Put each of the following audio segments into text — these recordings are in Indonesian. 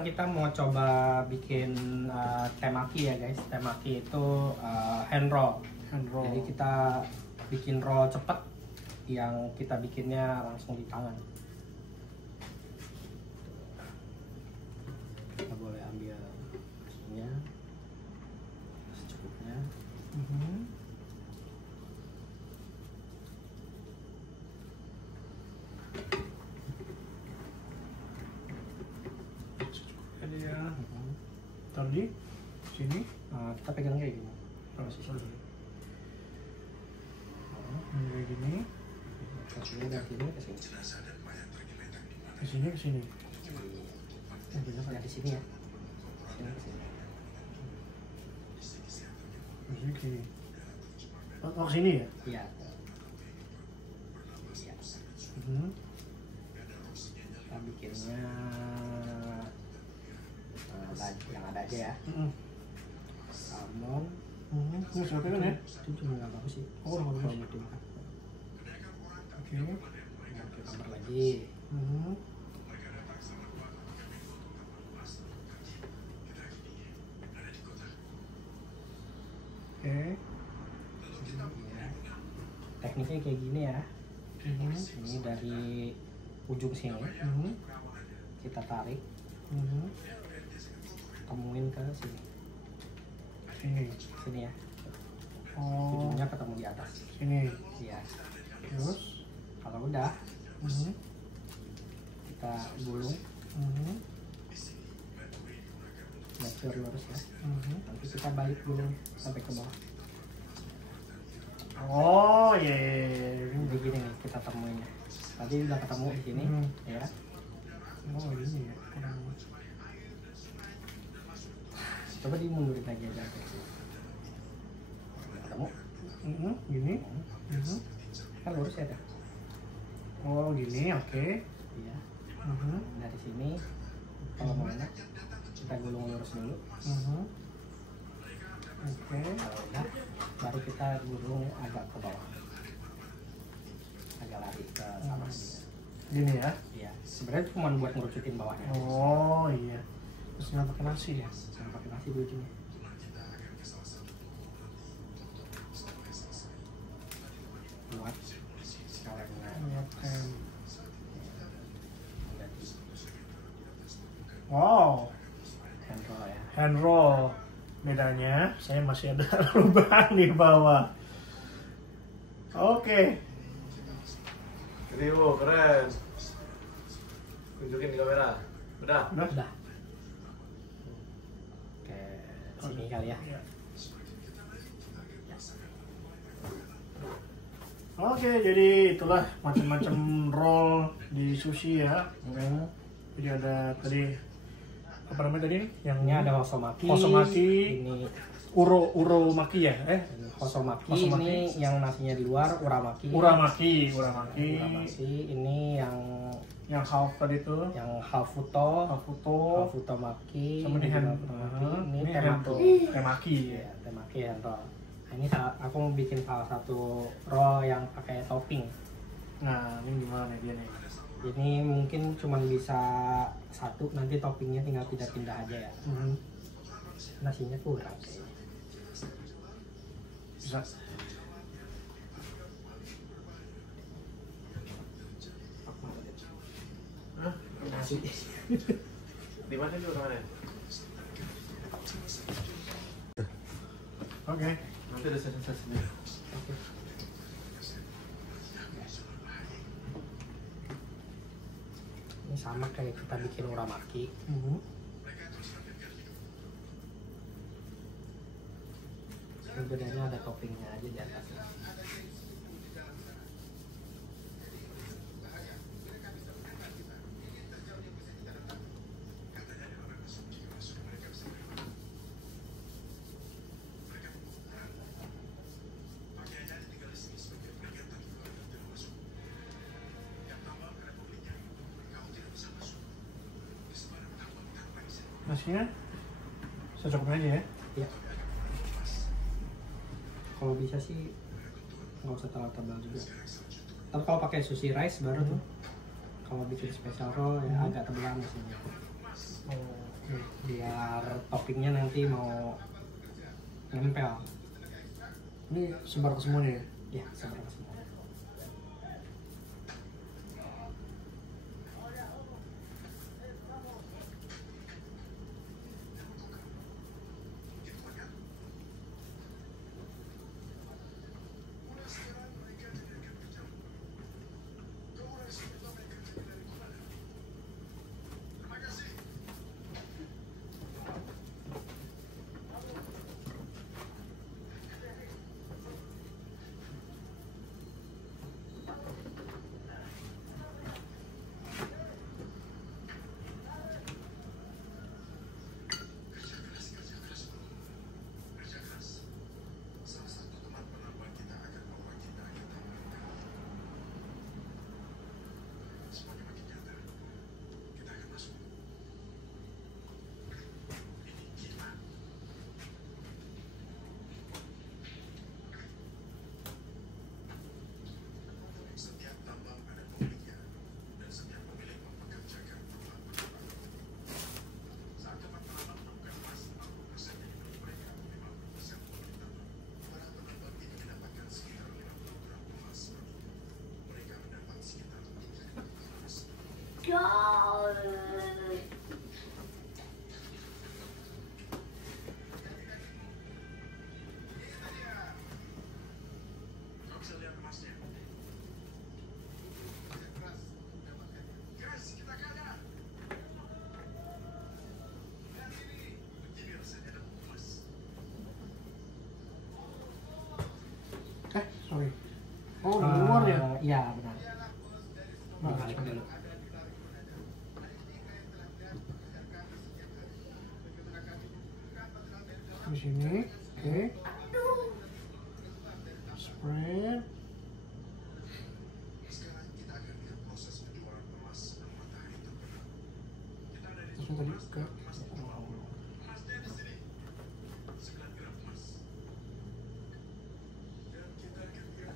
sekarang kita mau coba bikin temaki ya guys. Temaki itu hand roll. Jadi kita bikin roll cepet yang kita bikinnya langsung di tangan. Kita boleh ambil ininya secukupnya. Taruh di sini. Kita pegang kayak gini. Posisinya. Kayak gini. Kasihnya dari sini ke sini. Ke sini ke sini. Di sini ya. Sini ke sini. Ke sini ke sini. Oh, ke sini ya? Iya. Kita bikinnya yang ada aja ya. Salmon. Ini siapa kan ya? Itu cuma nggak bagus sih. Oh, nggak bagus. Gitu. Oke. Nah, kita tambah lagi. Oke. Ya. Tekniknya kayak gini ya. Ini dari ujung sini. Kita tarik. Temuin ke sini. Sini ya. Ujungnya ketemu di atas. Sini. Iya. Terus Kalau udah, kita gulung. Make sure lurus ya. Nanti kita balik gulung sampai ke bawah. Oh iya. Begini nih kita temuinnya. Tadi udah ketemu di sini, ya. Oh ini ya. Coba dimundurin lagi aja. Ketemu? Gini. Kan lurus ya, Teh? Oh gini, oke. Iya. Dari sini, kalau mau enak, kita gulung lurus dulu. Oke. Kalau udah, baru kita gulung agak ke bawah. Agak lari ke sana. Gini ya? Iya. Sebenarnya cuma buat ngerucutin bawahnya. Oh iya. Terus nggak pakai nasi ya? Jangan pakai nasi di ujungnya. Buat sekalian. Wow. Hand roll ya. Hand roll. Bedanya, saya masih ada lubang di bawah. Oke. Riwo, keren. Tunjukin di kamera. Udah? Udah. Oke, sini kali ya. Oke, jadi itulah macam-macam roll di sushi ya. Jadi ada tadi apa namanya tadi? Yang Ini ada hosomaki. Ini uromaki ya? hosomaki. Ini yang nasinya di luar, uramaki. Uramaki. Ini yang half tadi itu. yang hafuto maki. Sama di hand. Ini temaki. Ya, temaki hand roll. Nah, ini aku mau bikin salah satu roll yang pakai topping. Nah, ini gimana dia nih? Ini mungkin cuma bisa satu, nanti toppingnya tinggal pindah-pindah aja ya. Nasinya kurang kayaknya. Bisa. Hah? Nasi. Di mana itu tangannya? Oke. Nanti ada sesi-sesi. Oke. Ini sama kayak kita bikin uramaki. Bedanya ada toppingnya aja di atasnya. Nasinya secukupnya aja ya. Ya. Kalau bisa sih nggak usah terlalu tebal juga. Tapi kalau pakai sushi rice baru tuh. Kalau bikin special roll ya agak tebelan nasinya. Oh. biar toppingnya nanti mau nempel. Ini sebar ke semuanya ya? Ya, sebar ke semua. Sorry. Oh, di luar ya? Iya, benar. Dibalik dulu. Di sini, oke. Spread. Terus tadi ke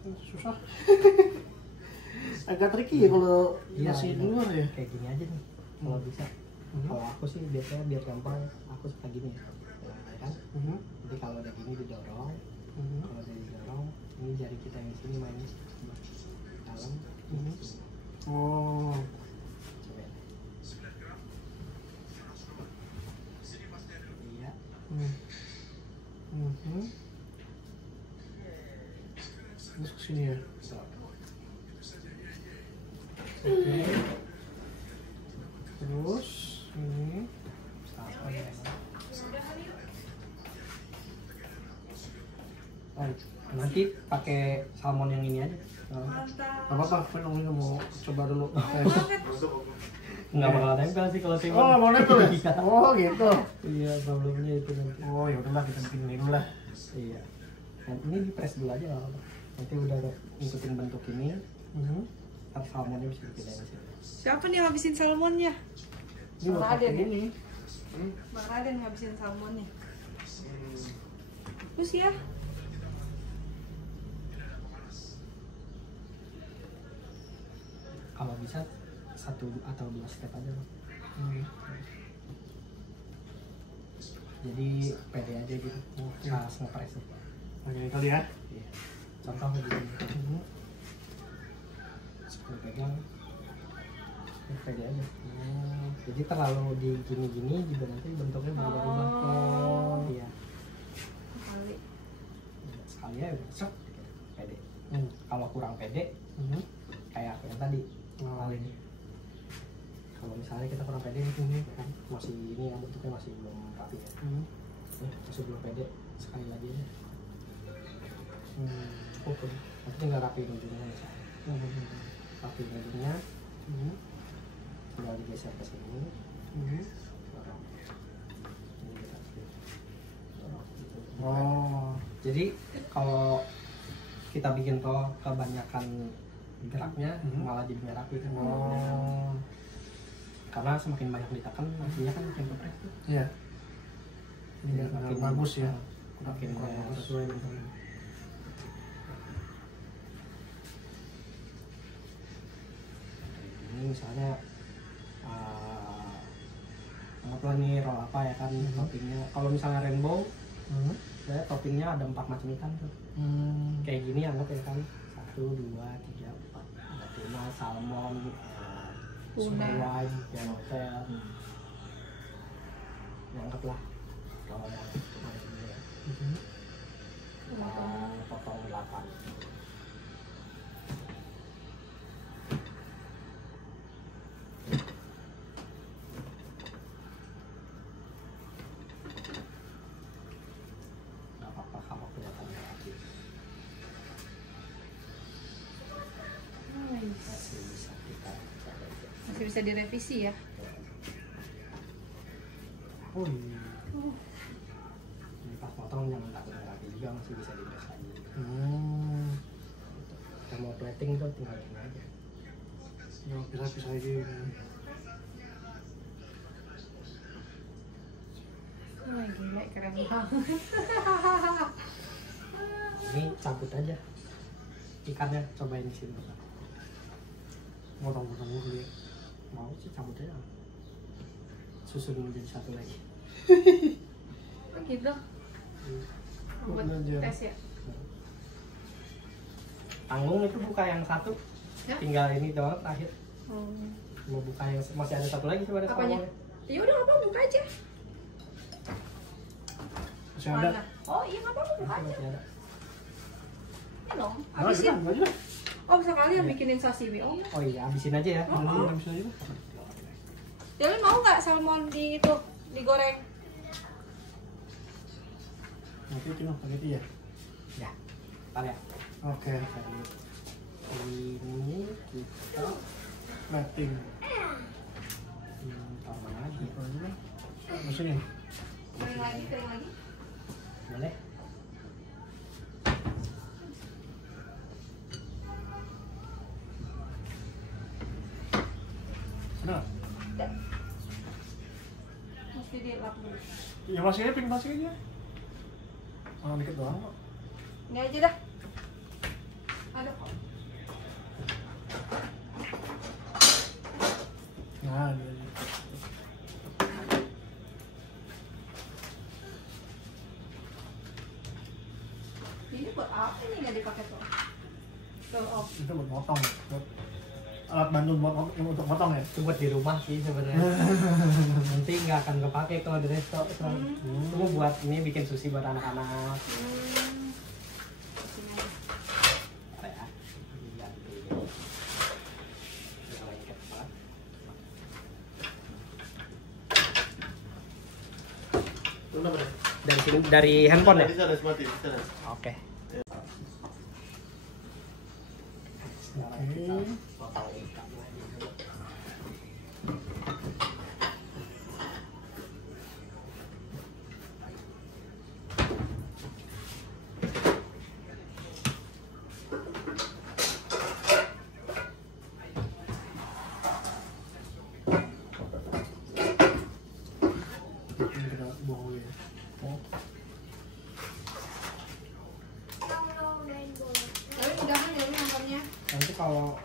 susah. Agak tricky ya kalau nasi di luar ya. Kayak gini aja nih, kalau bisa. Kalau aku sih biasanya biar gampang, aku suka gini ya. Ya kan? Jadi kalau udah gini didorong, kalau udah didorong, ini jari kita yang di sini main dalam. Oh. Coba. Iya. Terus kesini ya. So, Oke. Terus ini. apa ya? Nanti pakai salmon yang ini aja. Gak apa-apa, Vin mau coba dulu. Nggak bakal nempel sih kalau timun. Oh, nggak mau nempel ya? Iya. Oh, gitu. Iya, problemnya itu nanti. Oh, ya udahlah kita bikin ini dulu lah. Iya. Dan ini di press dulu aja nggak apa-apa. Nanti udah ngikutin bentuk ini, ntar salmonnya bisa dipindahin ke sini. Siapa nih ngabisin salmonnya? Ini buat Bang pakai Raden ya? ini. Bang Raden ngabisin salmonnya. Terus ya? Kalau bisa 1 atau 2 step aja Bang. Jadi pede aja gitu, pas nge-press. Nah, ini kali ya. Iya. Contoh begini. Sekali pegang, pede aja. Jadi terlalu di gini-gini juga nanti bentuknya berubah-ubah. Oh. Iya. Kali. Sekali ya besok pede. Kalau kurang pede, kayak aku yang tadi. Kali ini. Kalau misalnya kita kurang pede ini kan masih ini yang bentuknya masih belum rapi ya. Masih belum pede, sekali lagi aja. Oke. Nanti tinggal rapiin ujungnya misalnya. Rapiin ujungnya. Tinggal digeser ke sini. Dorong. Ini kita dorong gitu. Oh. Jadi kalau kita bikin roll kebanyakan geraknya malah jadi nggak rapi kan. Oh. Karena semakin banyak ditekan artinya kan makin kepres tuh. Iya. Ini Makin bagus ya. Makin bagus. sesuai bentuknya. Ini misalnya anggaplah nih roll apa ya kan, toppingnya kalau misalnya rainbow saya toppingnya ada 4 macam ikan tuh. Kayak gini anggap ya kan, 1, 2, 3, 4, ada tuna, salmon, sirloin, yellowtail, ya anggaplah kalau yang macam ini ya. Kita potong 8. Masih bisa direvisi ya. Oh iya. Ini pas potong jangan takut rapi juga, masih bisa dibes lagi. Kita mau plating tuh tinggal ini aja. Ya pisah-pisah aja kan. Wah gila, keren banget. Ini cabut aja ikannya, cobain di sini. Potong-potong dulu ya. Mau sih cabut aja, susun menjadi satu lagi. Oh gitu. Buat Belajar. tes ya. Tanggung itu buka yang satu, Ya? tinggal ini doang terakhir. Oh. Mau buka yang masih ada satu lagi coba ada Apanya? salmonnya. Ya udah apa buka aja. Masih ada. Mana? Oh iya nggak apa-apa buka aja. Masih ada. Ini dong. Nah, Habisin. aja lah. Oh sekali yang bikinin sashimi. Oh. Oh iya, habisin aja ya. Bisa aja lah. Jadi mau nggak salmon di itu digoreng? Nanti itu spaghetti ya. Ya, ntar ya. Oke. Ini kita Plating. taruh mana lagi? Mesin ini. Kering lagi. Boleh? Nah, Mesti dilap dulu. ya masih aja, ping masih aja. Dikit doang kok. Ini aja dah. Ada kok. Nah, ini aja. Ini buat apa nih nggak dipakai tuh? Roll off. Itu buat potong, buat alat bantu buat untuk potong ya. Itu buat di rumah sih sebenarnya. Nanti nggak akan kepake kalau di resto. Cuma buat ini bikin sushi buat anak-anak. Sini aja. Apa ya? Ganti. Jangan lagi ke kepala. Tuna berapa? Dari sini, dari handphone ya? Di sana, mati di sana. Oke. Ini kita buang dulu ya. Tapi mudahan ya lu nontonnya. Nanti kalau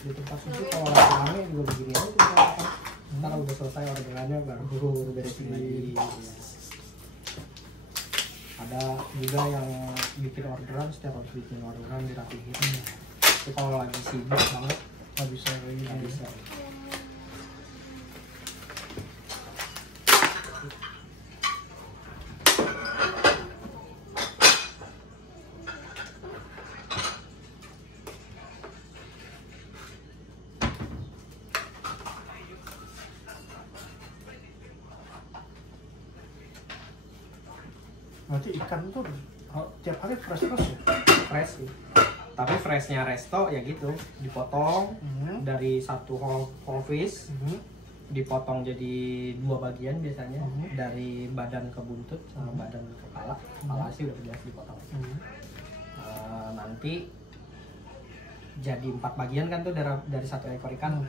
di tempat sushi kalau lagi rame juga begini aja tuh kan. Ntar udah selesai orderannya baru beresin lagi. Ada juga yang bikin orderan, setiap habis bikin orderan dirapihin. Tapi kalau lagi sibuk banget Nggak bisa kayak gini. nggak bisa. Berarti ikan tuh tiap hari fresh terus ya? Fresh sih. Tapi freshnya resto ya gitu, dipotong dari satu whole fish, dipotong jadi 2 bagian biasanya, dari badan ke buntut sama badan ke kepala. Kepala sih udah biasa dipotong. Nanti jadi 4 bagian kan tuh dari satu ekor ikan.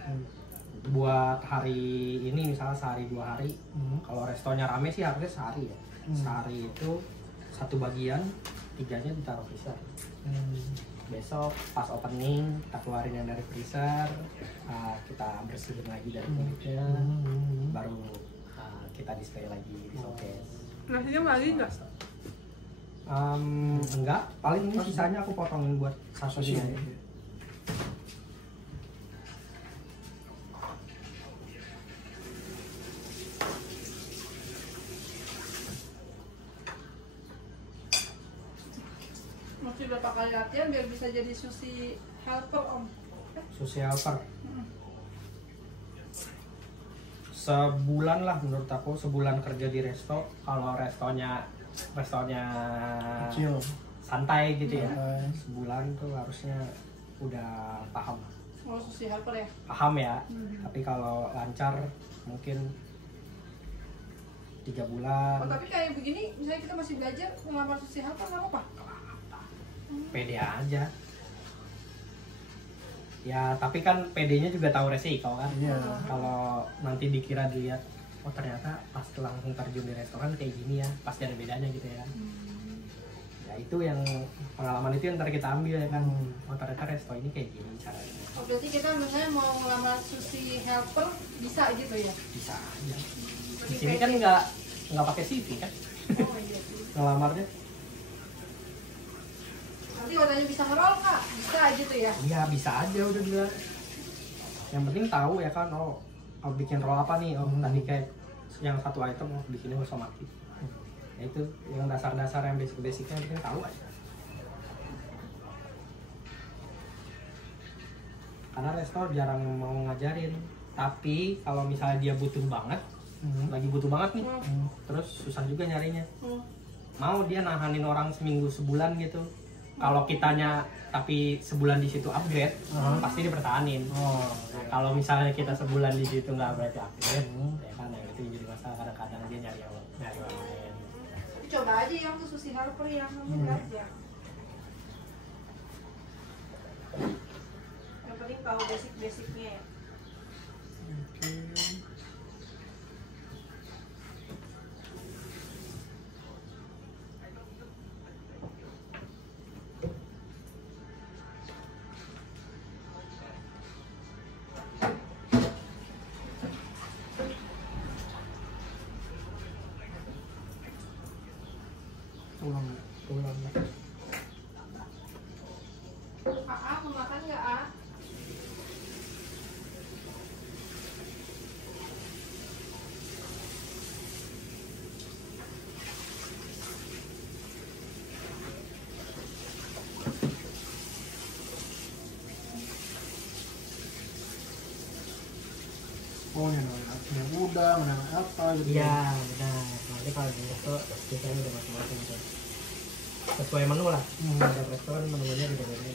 Buat hari ini misalnya sehari 2 hari. Kalau restonya rame sih harusnya sehari ya. Sehari itu 1 bagian, 3-nya ditaruh freezer. Besok pas opening kita keluarin yang dari freezer, kita bersihin lagi dari kulitnya, baru kita display lagi di showcase. Nasinya lagi nggak? Enggak, paling ini sisanya aku potongin buat sashimi aja. Masih berapa kali latihan biar bisa jadi sushi helper om? Sushi helper. Sebulan lah menurut aku, sebulan kerja di resto. Kalau restonya Kecil. santai gitu ya, Santai. sebulan tuh harusnya udah paham. Oh sushi helper ya? Paham ya. Tapi kalau lancar mungkin 3 bulan. Oh tapi kayak begini, misalnya kita masih belajar ngelamar sushi helper nggak apa-apa? Pede aja. Ya tapi kan PD-nya juga tahu resiko kan. Iya. Kalau nanti dikira dilihat, oh ternyata pas langsung terjun di restoran kayak gini ya, pasti ada bedanya gitu ya. Ya itu yang pengalaman itu yang ntar kita ambil ya kan. Oh ternyata resto ini kayak gini caranya. Oh berarti kita misalnya mau ngelamar sushi helper bisa gitu ya? Bisa aja. Di Berarti sini kayak kan gitu. nggak pakai CV kan Oh iya sih. ngelamarnya. Nanti katanya bisa ngerol kak? Bisa gitu ya? Iya bisa aja udah bilang. Yang penting tahu ya kan, oh bikin roll apa nih, oh tadi kayak yang satu item mau bikinnya osomaki. Ya itu yang dasar-dasar yang basic-basicnya yang penting tahu aja. Karena resto jarang mau ngajarin. Tapi kalau misalnya dia butuh banget, lagi butuh banget nih, terus susah juga nyarinya. Mau dia nahanin orang seminggu sebulan gitu. Kalau kitanya tapi sebulan di situ upgrade, pasti dipertahanin. Oh, Kalau misalnya kita sebulan di situ nggak berarti upgrade, ya kan yang itu jadi masalah. Kadang-kadang dia nyari orang lain. Coba aja yang tuh sushi helper yang kamu belajar. Yang penting tahu basic-basicnya ya. tulang. Aa, mau makan nggak A? Oh, yang udang, yang apa gitu. Iya benar. Nanti kalau di resto biasanya udah macam-macam tuh. Sesuai menu lah. Ada restoran menunya beda-beda.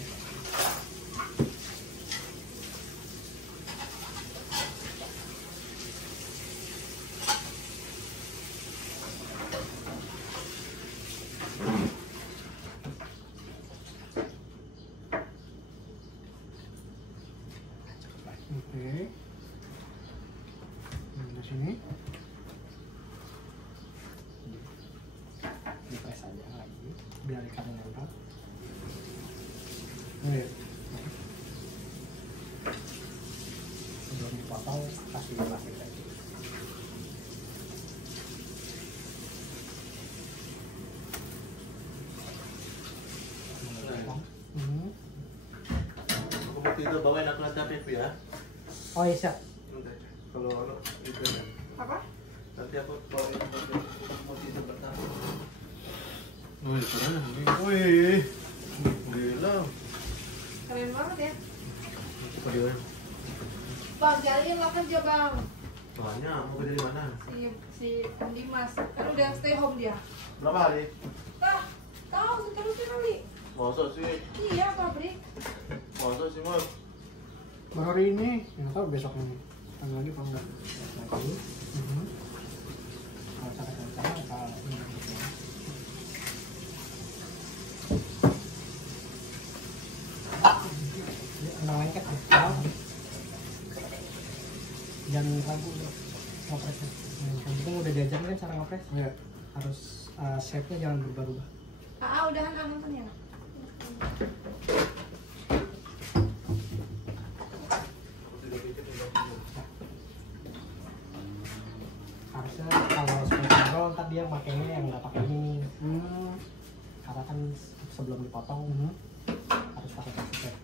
Oke. Di sini. Di press aja lagi biar ikannya nempel. Oh iya. Sebelum dipotong kasih plastik lagi. Waktu itu bawain aku laptopnya Bu ya. Oh iya siap. Kalau itu kan. Apa? Nanti aku bawain mau tidur pertama. Wih, keren. Wih. Gila. Keren banget ya. Apa dia? Bang, jaliin lah kerja bang. Banyak, mau kerja di mana? Si Om Dimas kan udah stay home dia. Berapa hari? Tahu seterusnya kali. Masa sih? Iya pabrik. Masa sih, Mas? Baru hari ini, nggak tahu besok ini. Tanggal lagi apa enggak? Lagi. Kalau cara-cara kalau emang lengket ya. Jangan ragu ngopresnya. Yang penting udah diajarin kan cara ngopres. Iya. Harus shape-nya jangan berubah-ubah. Aa udahan nonton ya. Harusnya dia pakainya yang nggak pakai ini. Karena kan sebelum dipotong harus pakai plastik wrap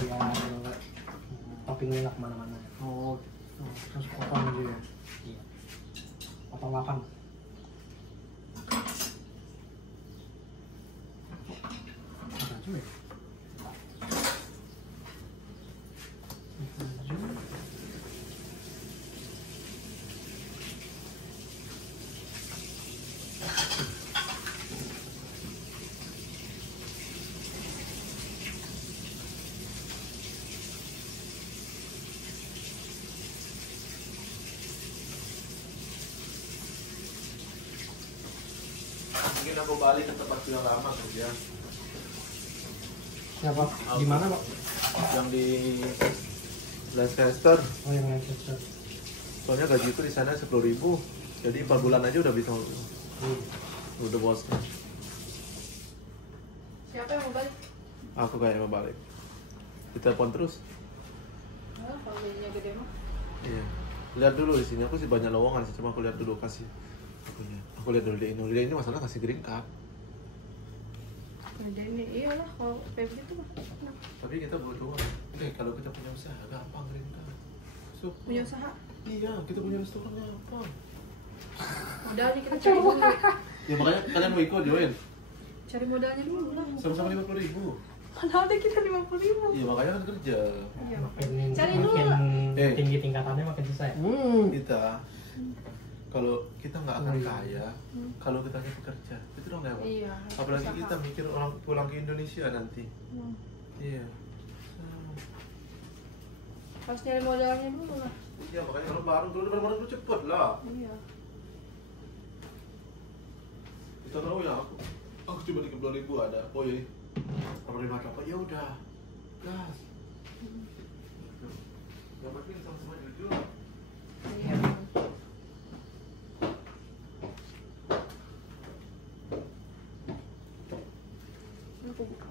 biar toppingnya nggak kemana-mana. Oh, terus potong aja ya. Iya. Potong 8. Ada aja ya. Mungkin aku balik ke tempat yang lama kerja. Siapa? Di mana, Pak? Yang di Lancaster. Oh, yang Manchester. Soalnya gajiku di sana 10.000. Jadi 4 bulan aja udah bisa. Udah bosnya. Siapa yang mau balik? Aku kayaknya mau balik. Ditelepon terus. Oh, kalau gajinya gede mah. Iya. Lihat dulu di sini. Aku sih banyak lowongan sih. Cuma aku lihat dulu kasih. Aku lihat dulu di ini masalah kasih green card. Ada ini, iyalah kalau kayak begitu mah. Nah, Tapi kita butuh uang. Kalau kita punya usaha gampang green card. punya usaha. Iya, kita punya restoran gampang. Modal nih kita cari dulu. Ya makanya kalian mau ikut join. Cari modalnya dulu lah. Sama-sama 50.000. Padahal deh kita 50.000. Iya makanya kan kerja. Iya. Makin Cari dulu lah. tinggi tingkatannya makin susah ya. Kita kalau kita nggak akan kaya kalau kita hanya bekerja itu dong lewat. Iya. Apalagi usaha. kita mikir orang pulang ke Indonesia nanti. Hmm. Iya. Harus nyari modalnya dulu lah. Iya makanya kalau baru dulu cepet lah. Iya. Kita tahu ya aku cuma 30.000 ada. Oh iya. Apa apa ya udah. Gas. Yang penting sama-sama jujur. Iya.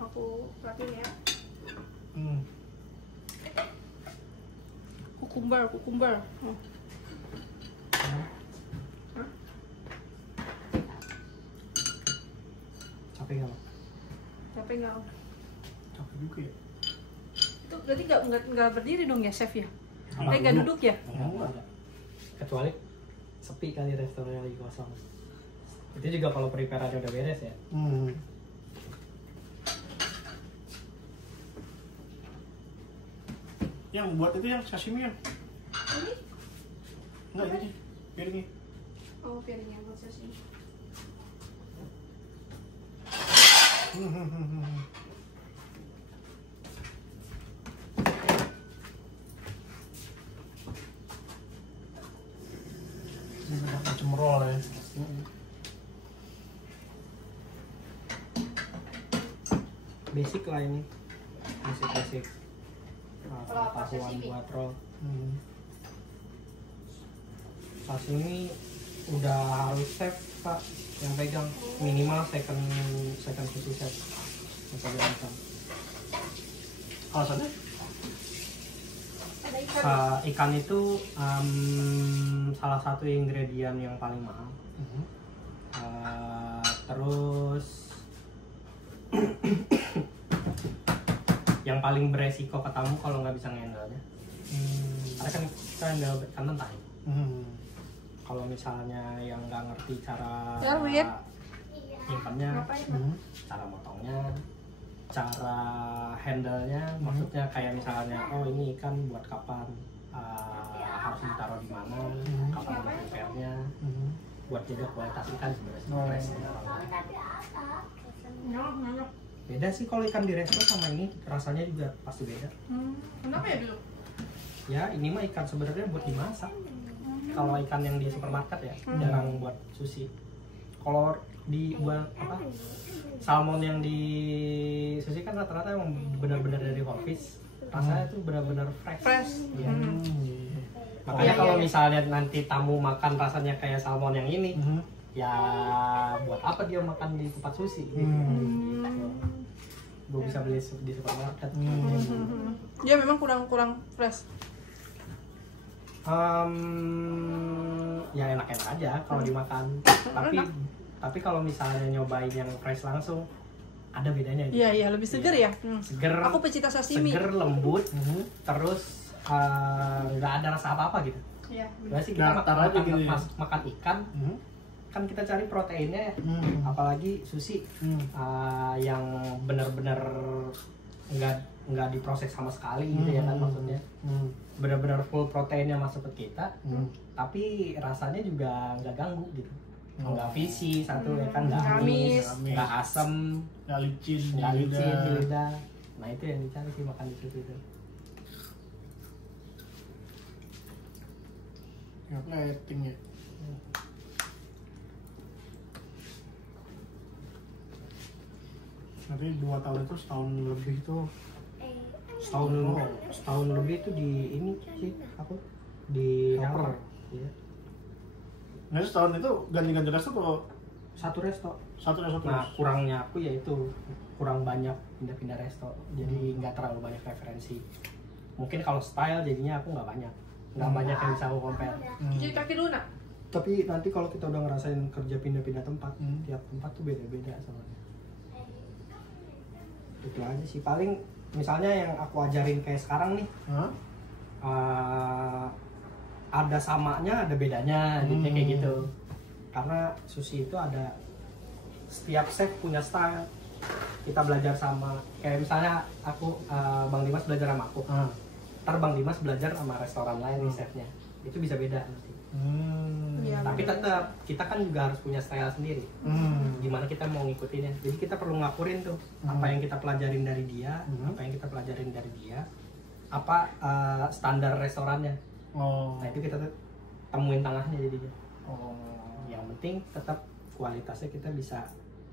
Aku perhatiin ya. Kukumbar. Oh. Hah? Capek nggak, Pak? Capek nggak? Capek juga ya. Itu berarti nggak berdiri dong ya chef ya? Nggak Nggak duduk. duduk ya? Nggak ada. Kecuali sepi kali restorannya lagi kosong. Itu juga kalau prepare udah beres ya. Yang buat itu yang sashimi ya? Ini? Enggak ini piringnya. Oh, piringnya buat sashimi. Ini udah macam roll ya. Basic lah ini. Basic. Kalau apa, Pengetahuan sashimi? buat roll. Sashimi udah harus chef, Pak, yang pegang minimal second sushi chef yang pegang. Alasannya? Ada ikan. Ikan itu salah satu ingredient yang paling mahal. Terus yang paling beresiko ke tamu kalau nggak bisa ngendalnya. Karena kan kita handle ikan mentah. Kalau misalnya yang nggak ngerti cara Darwin. nyimpannya, Ngapain? cara motongnya, cara handle-nya, maksudnya kayak misalnya oh ini ikan buat kapan, harus ditaruh di mana, kapan mau prepare-nya, buat jaga kualitas ikan sebenarnya. Nyolok. Beda sih kalau ikan di resto sama ini, rasanya juga pasti beda. Kenapa ya dulu? Ya ini mah ikan sebenarnya buat dimasak. Kalau ikan yang di supermarket ya jarang buat sushi. Kalau di buat apa? Salmon yang di sushi kan rata-rata emang benar-benar dari whole fish. Rasanya tuh benar-benar fresh. Iya. Makanya kalau misalnya nanti tamu makan rasanya kayak salmon yang ini, ya buat apa dia makan di tempat sushi? Gue bisa beli di supermarket. Dia memang kurang fresh. Ya enak-enak aja kalau dimakan. Tapi kalau misalnya nyobain yang fresh langsung ada bedanya. Iya iya, lebih seger ya. Seger. Aku pecinta sashimi. Seger, lembut, terus nggak ada rasa apa-apa gitu. Iya. Biasanya sih kita Datar aja gitu ya. makan ikan, kan kita cari proteinnya ya. Apalagi sushi yang benar-benar nggak diproses sama sekali gitu ya kan maksudnya. Benar-benar full proteinnya masuk ke kita, tapi rasanya juga nggak ganggu gitu. Nggak visi satu ya kan, nggak amis, nggak asam, nggak licin di lidah. Nah itu yang dicari sih makan di sushi itu. Ya plating ya. Nanti 2 tahun itu setahun lebih tuh. Setahun lebih itu di ini sih aku di Helper. Iya. Nah setahun itu ganti-ganti resto tuh Satu resto. satu resto Nah terus. kurangnya aku yaitu kurang banyak pindah-pindah resto, jadi nggak terlalu banyak referensi. Mungkin kalau style jadinya aku nggak banyak yang bisa aku compare. Cuci kaki dulu nak. Tapi nanti kalau kita udah ngerasain kerja pindah-pindah tempat, tiap tempat tuh beda-beda soalnya. Itu aja sih paling. Misalnya yang aku ajarin kayak sekarang nih, ada samanya, ada bedanya, gitu kayak gitu. Karena sushi itu ada, setiap chef punya style. Kita belajar sama, kayak misalnya aku, Bang Dimas belajar sama aku. Ntar Bang Dimas belajar sama restoran lain nih chefnya. Itu bisa beda nanti. Iya, Tapi bener. tetap kita kan juga harus punya style sendiri. Gimana kita mau ngikutinnya? Jadi kita perlu ngakurin tuh apa yang kita pelajarin dari dia, apa yang kita pelajarin dari dia, apa standar restorannya. Nah itu kita tuh temuin tengahnya jadinya. Yang penting tetap kualitasnya kita bisa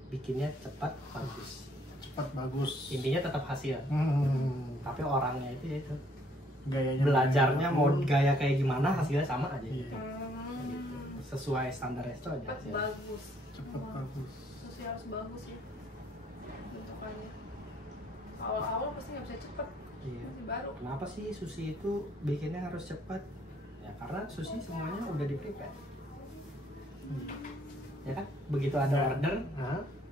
bikinnya cepat bagus. Cepat bagus. Intinya tetap hasil. Tapi orangnya itu ya itu. Gayanya Belajarnya mau gaya kayak gimana hasilnya sama aja. Iya. Sesuai standar resto aja Cepat hasilnya. bagus. Cepat bagus. Sushi harus bagus ya bentukannya. Awal-awal pasti nggak bisa cepet. Iya. Masih baru. Kenapa sih sushi itu bikinnya harus cepat? Ya karena sushi semuanya udah di prepare. Ya kan? Begitu ada order,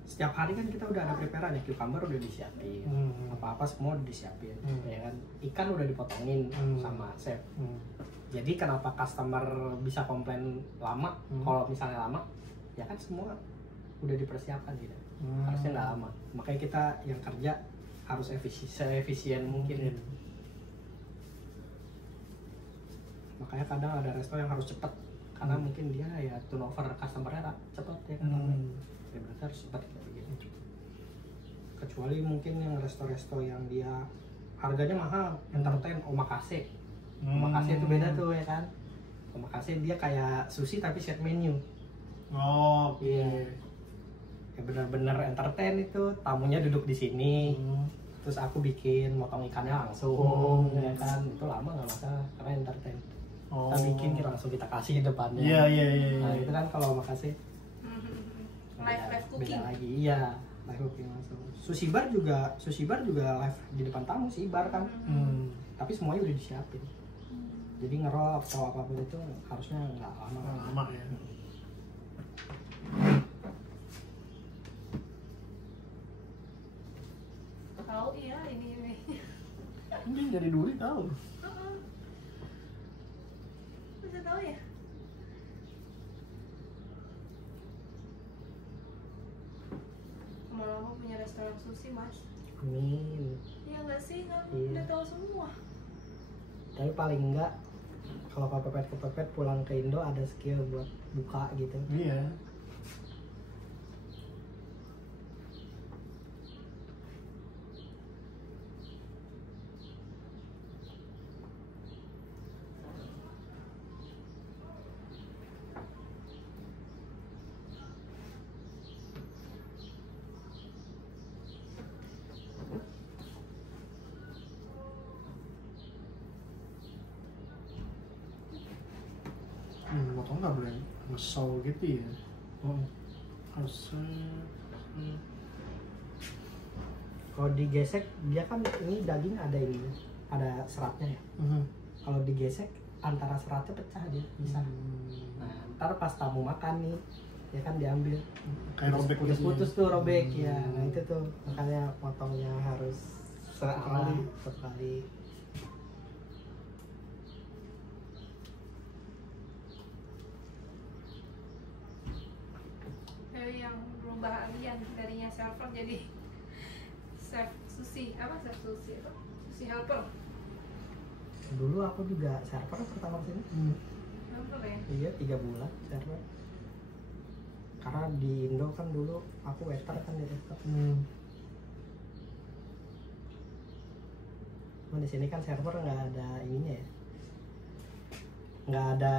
setiap hari kan kita udah ada preparean ya, cucumber udah disiapin, apa-apa semua udah disiapin, ya kan? Ikan udah dipotongin sama chef. Jadi kenapa customer bisa komplain lama? Kalau misalnya lama, ya kan semua udah dipersiapkan gitu. Harusnya nggak lama. Makanya kita yang kerja harus efisien mungkin. Makanya kadang ada resto yang harus cepat karena mungkin dia ya turnover customer-nya cepat ya kan. Ya berarti harus cepat kayak begitu. Kecuali mungkin yang resto-resto yang dia harganya mahal, entertain, omakase. Omakase itu beda tuh ya kan. Omakase dia kayak sushi tapi set menu. Ya benar-benar entertain itu, tamunya duduk di sini. Terus aku bikin motong ikannya langsung ya kan. Itu lama nggak masalah karena entertain. Kita bikin langsung kita kasih di depannya. Iya. Nah itu kan kalau omakase Live cooking. beda lagi. Iya, live cooking langsung. Sushi bar juga live di depan tamu sih bar kan. Tapi semuanya udah disiapin. Jadi ngerol atau apapun itu harusnya nggak lama. Ya. Tahu iya ini. Ini jadi duri tahu. Bisa tahu ya? Lama-lama punya restoran sushi mas. Amin. Iya nggak sih kan Iya. udah tahu semua. Tapi paling enggak kalau kepepet pulang ke Indo ada skill buat buka gitu. Iya. Motong nggak boleh ngesol gitu ya. Harus Kalau digesek dia kan ini daging ada ini, ada seratnya ya. Kalau digesek antara seratnya pecah dia bisa. Nah ntar pas tamu makan nih ya kan diambil Kayak robek gitu putus-putus tuh robek ya. Nah itu tuh makanya potongnya harus serala satu kali. Yang berubah alien darinya server jadi chef sushi apa sushi helper. Dulu aku juga server pertama kesini. Helper ya. Iya 3 bulan server. Karena di Indo kan dulu aku waiter kan di resto. Cuma di sini kan server nggak ada ininya ya, nggak ada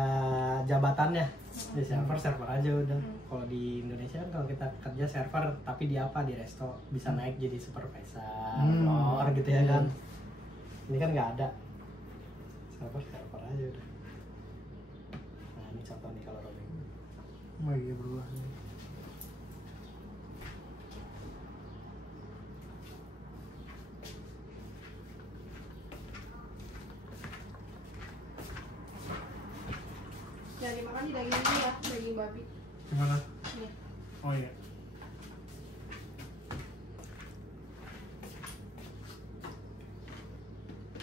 jabatannya. Di server aja udah. Kalau di Indonesia kan kalau kita kerja server tapi di apa, di resto bisa naik jadi supervisor, floor gitu ya kan. Ini kan nggak ada, server aja udah. Nah ini contoh nih kalau robek. Oh iya berubah. Jangan dimakan di daging ini ya, daging babi. Gimana? Nih. Oh iya.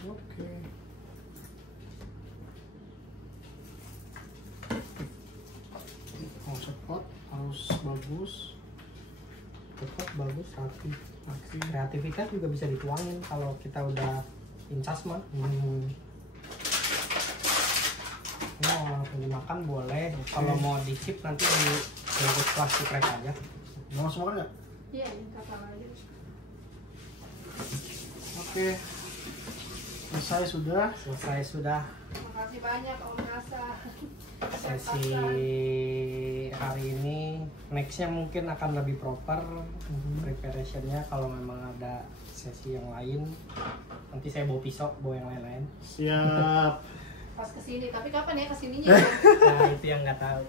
Oke. Oh, cepet, harus bagus. Cepat, bagus, rapi. Oke. Kreativitas juga bisa dituangin kalau kita udah incas mah. Mau langsung dimakan boleh. Kalau mau dicip nanti dibungkus plastik wrap aja. Mau langsung makan nggak? Iya, ini kapal aja. Oke. Selesai sudah. Selesai sudah Makasih banyak Om Nasa. sesi hari ini. Nextnya mungkin akan lebih proper preparationnya. Kalau memang ada sesi yang lain, nanti saya bawa pisau, bawa yang lain-lain. Siap. Pas kesini, tapi kapan ya kesininya? Nah itu yang nggak tahu.